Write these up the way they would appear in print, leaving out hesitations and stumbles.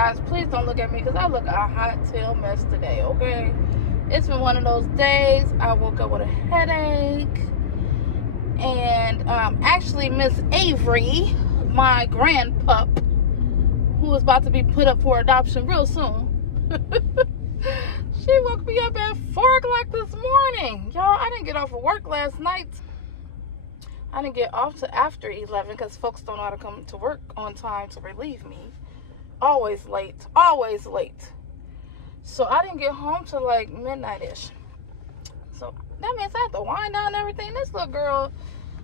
guys, please don't look at me because I look a hot tail mess today, okay? It's been one of those days. I woke up with a headache. And actually, Miss Avery, my grandpup, who is about to be put up for adoption real soon, she woke me up at 4 o'clock this morning. Y'all, I didn't get off of work last night. I didn't get off to after 11 because folks don't know how to come to work on time to relieve me. Always late. Always late. So I didn't get home till like midnight-ish. So that means I have to wind down and everything. This little girl,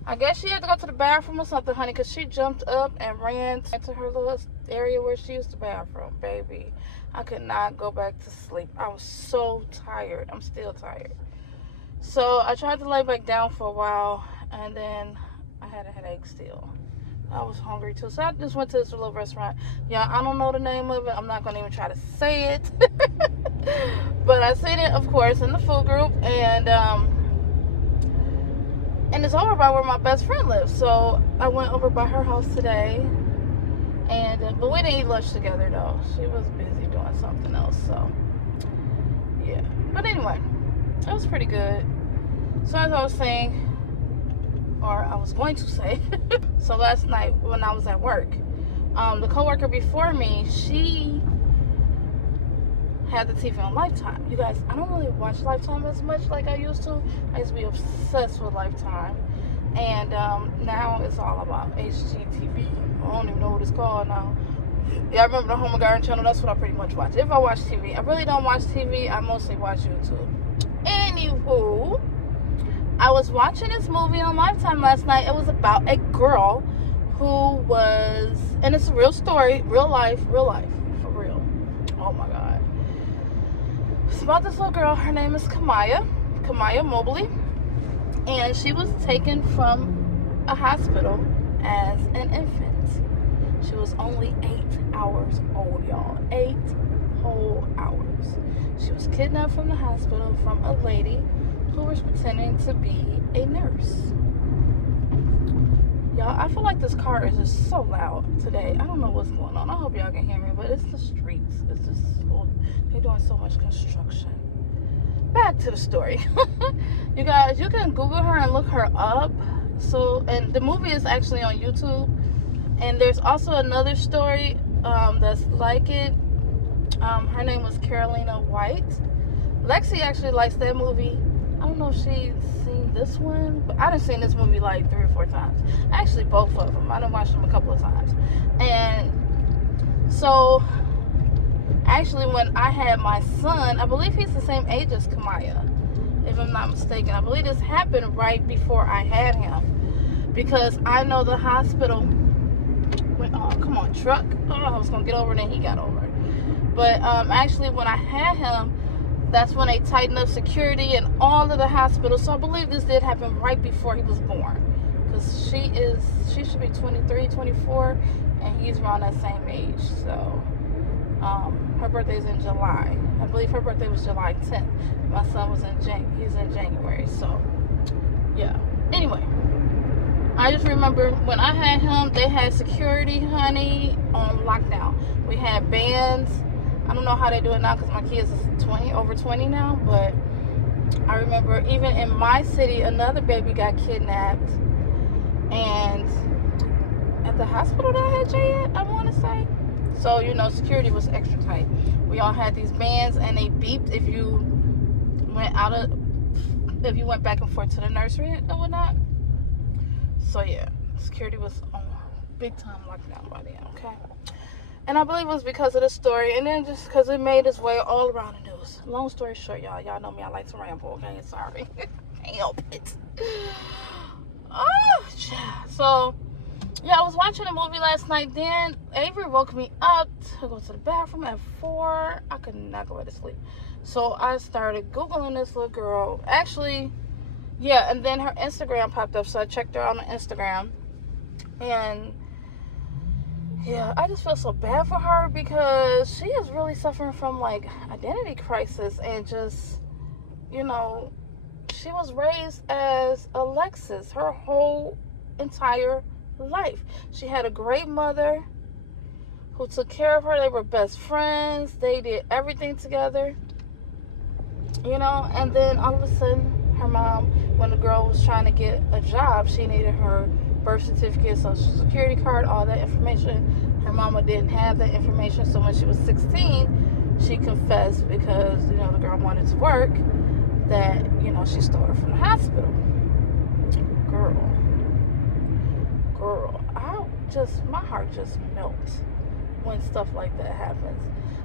I guess she had to go to the bathroom or something, honey, because she jumped up and ran to her little area where she used the bathroom, baby. I could not go back to sleep. I was so tired. I'm still tired. So I tried to lay back down for a while, and then I had a headache still. I was hungry too. So I just went to this little restaurant. Y'all, I don't know the name of it. I'm not going to even try to say it. But I seen it, of course, in the food group, and it's over by where my best friend lives. So I went over by her house today, and but we didn't eat lunch together though. She was busy doing something else. So yeah. But anyway, it was pretty good. So as I was saying, or I was going to say, so last night when I was at work, the coworker before me, she had the TV on Lifetime. You guys, I don't really watch Lifetime as much like I used to. I used to be obsessed with Lifetime. And now it's all about HGTV. I don't even know what it's called now. Yeah, I remember the Home and Garden channel. That's what I pretty much watch. If I watch TV. I really don't watch TV. I mostly watch YouTube. Anywho, I was watching this movie on Lifetime last night. It was about a girl who was, and it's a real story, real life, for real. Oh my God. It's about this little girl. Her name is Kamaya Mobley, and she was taken from a hospital as an infant. She was only 8 hours old, y'all. 8 whole hours. She was kidnapped from the hospital from a lady who was pretending to be a nurse. Y'all, I feel like this car is just so loud today. I don't know what's going on. I hope y'all can hear me, but it's the streets. It's just so, they're doing so much construction. Back to the story. You guys, you can Google her and look her up. So, and the movie is actually on YouTube. And there's also another story that's like it. Her name was Carolina White. Lexi actually likes that movie. I don't know if she's seen this one, but I done seen this movie like 3 or 4 times. Actually, both of them. I done watched them a couple of times. And so, actually, when I had my son, I believe he's the same age as Kamaya, if I'm not mistaken. I believe this happened right before I had him, because I know the hospital went, oh, come on, truck. I I was going to get over it, and he got over it. But actually, when I had him, that's when they tightened up security in all of the hospitals. So I believe this did happen right before he was born. Because she should be 23, 24, and he's around that same age. So her birthday's in July. I believe her birthday was July 10th. My son was he's in January. So yeah. Anyway, I just remember when I had him, they had security, honey, on lockdown. We had bands. I don't know how they do it now because my kids is over 20 now, but I remember even in my city, another baby got kidnapped, and at the hospital that I had Jay at, I want to say. So, you know, security was extra tight. We all had these bands, and they beeped if you went back and forth to the nursery and whatnot. So yeah, security was on big time lockdown by then, okay? And I believe it was because of the story, and then just because it made its way all around the news. Long story short, y'all know me, I like to ramble, okay? Sorry. Can't help it. Oh, so, yeah, I was watching a movie last night. Then Avery woke me up to go to the bathroom at 4. I could not go to sleep. So I started Googling this little girl. Actually, yeah, and then her Instagram popped up, so I checked her on the Instagram. And yeah, I just feel so bad for her because she is really suffering from like identity crisis, and just, you know, she was raised as Alexis her whole entire life. She had a great mother who took care of her. They were best friends. They did everything together, you know. And then all of a sudden, her mom, when the girl was trying to get a job, she needed her birth certificate, social security card, all that information. Her mama didn't have that information, so when she was 16, she confessed because, you know, the girl wanted to work, that, you know, she stole her from the hospital. Girl, my heart just melts when stuff like that happens.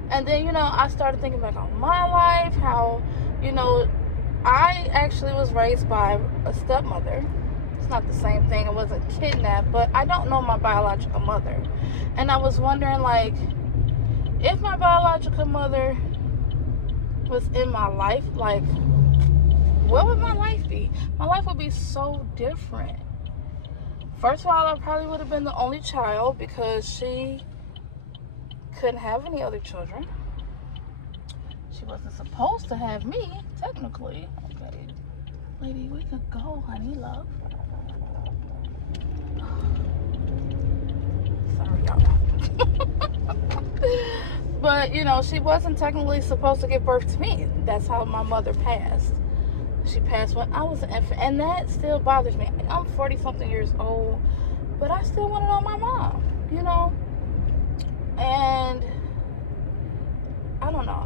And then, you know, I started thinking back on my life, how, you know, I actually was raised by a stepmother. It's not the same thing. I wasn't kidnapped, but I don't know my biological mother. And I was wondering, like, if my biological mother was in my life, like, what would my life be? My life would be so different. First of all, I probably would have been the only child because she couldn't have any other children. She wasn't supposed to have me, technically. Okay, lady, we could go, honey, love. Sorry, y'all. But, you know, she wasn't technically supposed to give birth to me. That's how my mother passed. She passed when I was an infant, and that still bothers me. I'm 40-something years old, but I still want to know my mom, you know? And I don't know.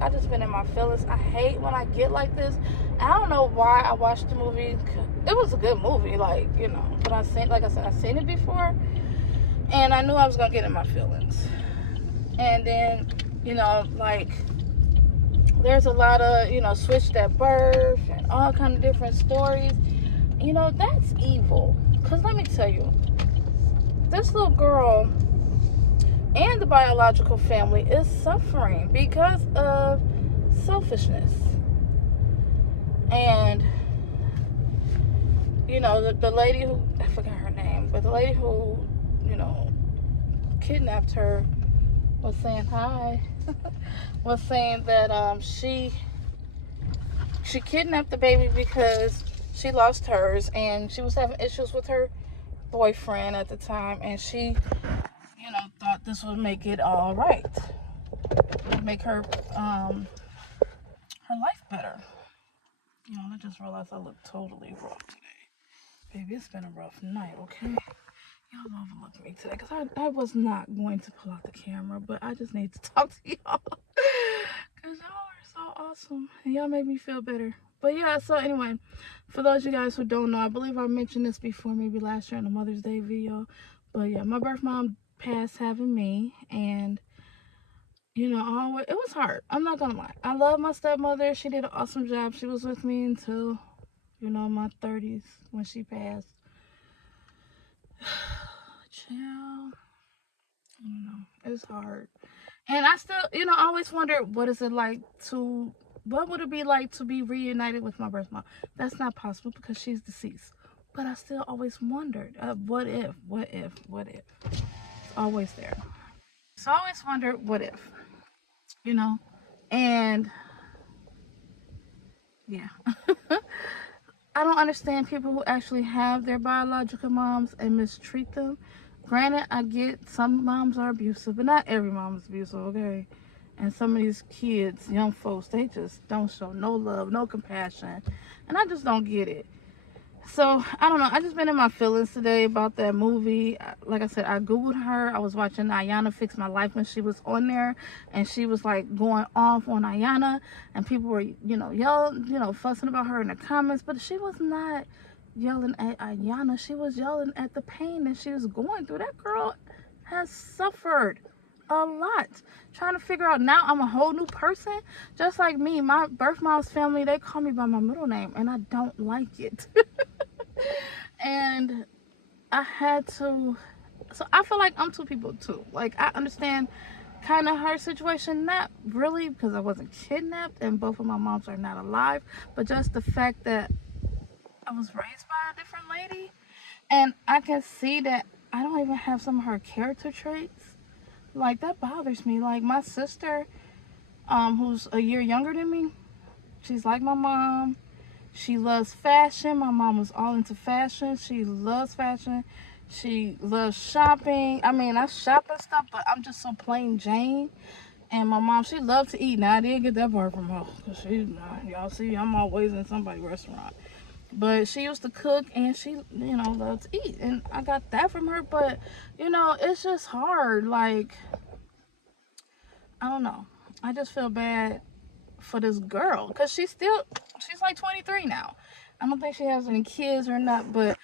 I just been in my feelings. I hate when I get like this. I don't know why I watched the movie. It was a good movie, like, you know. But I seen it before, and I knew I was gonna get in my feelings. And then, you know, like, there's a lot of, you know, switched at birth and all kind of different stories. You know, that's evil. Because let me tell you, this little girl and the biological family is suffering because of selfishness. And, you know, the lady who, I forgot her name, but the lady who, you know, kidnapped her was saying hi. Was saying that she kidnapped the baby because she lost hers, and she was having issues with her boyfriend at the time, and she, you know, thought this would make it all right, make her life better. You know, I just realized I look totally rough today. Baby, it's been a rough night, okay? Y'all overlooked me today because I was not going to pull out the camera, but I just need to talk to y'all because y'all are so awesome and y'all make me feel better. But yeah, so anyway, for those of you guys who don't know, I believe I mentioned this before, maybe last year in the Mother's Day video. But yeah, my birth mom passed having me, and you know, it was hard. I'm not gonna lie. I love my stepmother. She did an awesome job. She was with me until, you know, my 30s when she passed. Child, I don't know. It's hard. And I still, you know, I always wonder, what would it be like to be reunited with my birth mom? That's not possible because she's deceased. But I still always wondered, what if? It's always there. So I always wondered, what if? You know? And, yeah. I don't understand people who actually have their biological moms and mistreat them. Granted, I get some moms are abusive, but not every mom is abusive, okay? And some of these kids, young folks, they just don't show no love, no compassion. And I just don't get it. So, I don't know. I just been in my feelings today about that movie. Like I said, I Googled her. I was watching Ayana Fix My Life when she was on there. And she was, like, going off on Ayana. And people were, you know, yelling, you know, fussing about her in the comments. But she was not yelling at Ayana. She was yelling at the pain that she was going through. That girl has suffered a lot. Trying to figure out, now I'm a whole new person. Just like me, my birth mom's family, they call me by my middle name. And I don't like it. And I had to, so I feel like I'm two people too. Like, I understand kind of her situation, not really because I wasn't kidnapped and both of my moms are not alive, but just the fact that I was raised by a different lady, and I can see that I don't even have some of her character traits. Like, that bothers me. Like, my sister, who's a year younger than me, she's like my mom. She loves fashion. My mom was all into fashion. She loves fashion. She loves shopping. I mean, I shop and stuff, but I'm just so plain Jane. And my mom, she loved to eat. Now, I did get that part from her. Cause y'all see, I'm always in somebody's restaurant. But she used to cook and she, loved to eat. And I got that from her. But, it's just hard. Like, I don't know. I just feel bad for this girl. Because she's like 23 now. I don't think she has any kids or not. But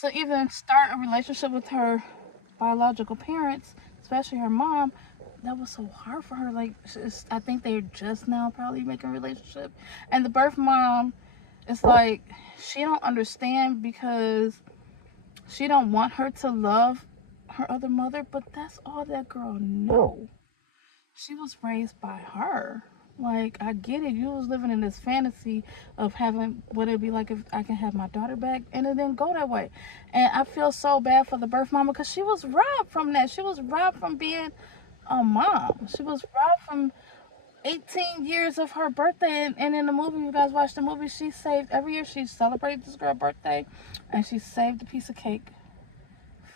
to even start a relationship with her biological parents, especially her mom, that was so hard for her. Like, I think they're just now probably making a relationship. And the birth mom, it's like she don't understand because she don't want her to love her other mother, but that's all that girl knew. She was raised by her. Like, I get it. You was living in this fantasy of having what it'd be like if I can have my daughter back, and it didn't go that way. And I feel so bad for the birth mama because she was robbed from that. She was robbed from being a mom. She was robbed from 18 years of her birthday. And in the movie, you guys watched the movie, she saved, every year she celebrated this girl's birthday, and she saved a piece of cake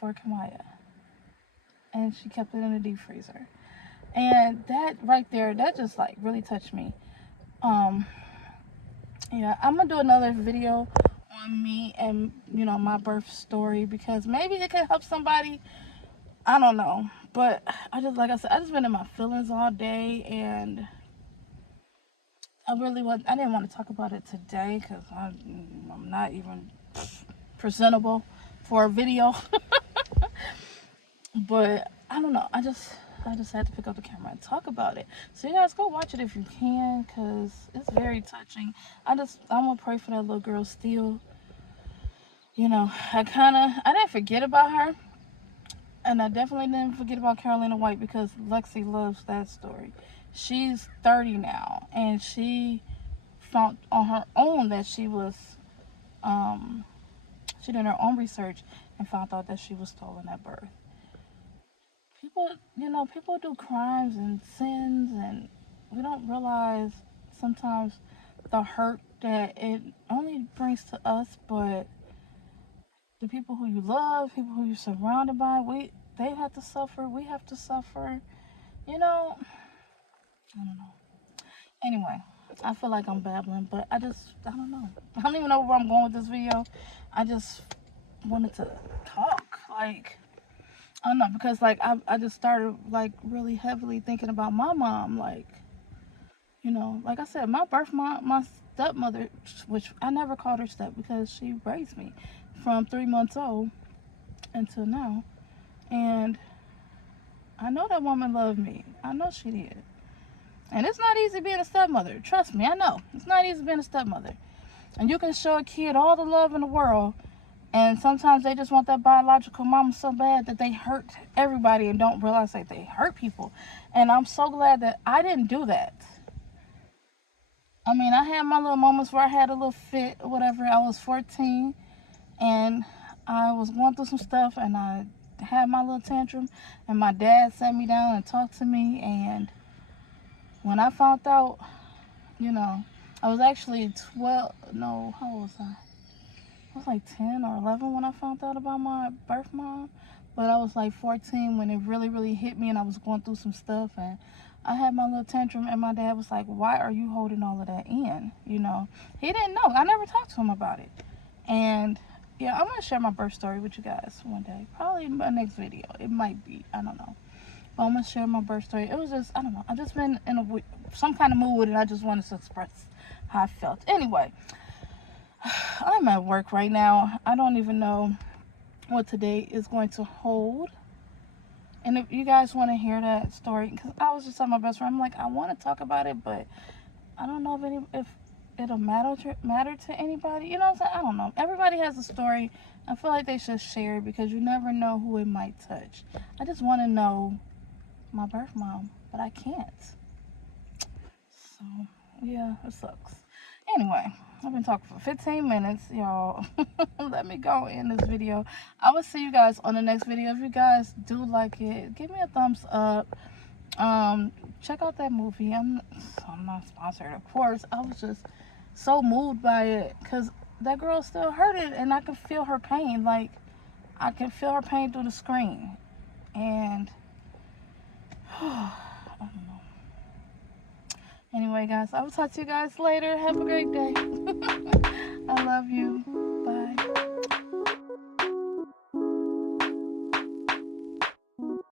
for Kamaya. And she kept it in the deep freezer. And that right there, that just like really touched me. Yeah, I'm gonna do another video on me and my birth story because maybe it could help somebody. I don't know, but like I said, I just been in my feelings all day, and I didn't want to talk about it today because I'm not even presentable for a video. But I don't know. I just had to pick up the camera and talk about it. So you guys go watch it if you can, because it's very touching. I'm gonna pray for that little girl still. I didn't forget about her, and I definitely didn't forget about Carolina White because Lexi loves that story. She's 30 now, and she found on her own that she did her own research and found out that she was stolen at birth. People do crimes and sins, and we don't realize sometimes the hurt that it only brings to us, but the people who you love, people who you're surrounded by, they have to suffer, we have to suffer. I don't know. Anyway, I feel like I'm babbling, but I don't know. I don't even know where I'm going with this video. I just wanted to talk, like, I don't know, because like I just started like really heavily thinking about my mom, like, like I said, my birth mom, my stepmother, which I never called her step because she raised me from 3 months old until now, and I know that woman loved me. I know she did. And it's not easy being a stepmother. Trust me, I know. It's not easy being a stepmother. And you can show a kid all the love in the world, and sometimes they just want that biological mama so bad that they hurt everybody and don't realize that they hurt people. And I'm so glad that I didn't do that. I mean, I had my little moments where I had a little fit or whatever. I was 14 and I was going through some stuff, and I had my little tantrum, and my dad sat me down and talked to me. And when I found out, I was actually 12, no, how old was I? I was like 10 or 11 when I found out about my birth mom, but I was like 14 when it really, really hit me, and I was going through some stuff, and I had my little tantrum, and my dad was like, why are you holding all of that in? He didn't know. I never talked to him about it. And yeah, I'm going to share my birth story with you guys one day, probably in my next video. It might be, I don't know. But I'm going to share my birth story. It was just, I don't know, I just been in some kind of mood, and I just wanted to express how I felt. Anyway, I'm at work right now. I don't even know what today is going to hold. And if you guys want to hear that story, because I was just telling my best friend, I'm like, I want to talk about it, but I don't know if it'll matter to anybody. You know what I'm saying? I don't know. Everybody has a story. I feel like they should share it because you never know who it might touch. I just want to know my birth mom, but I can't. So, yeah, it sucks. Anyway, I've been talking for 15 minutes, y'all. Let me go in this video. I will see you guys on the next video. If you guys do like it, give me a thumbs up. Check out that movie. I'm not sponsored, of course. I was just so moved by it because that girl still hurted, and I could feel her pain. Like, I can feel her pain through the screen. And I don't know. Anyway, guys, I will talk to you guys later. Have a great day. I love you.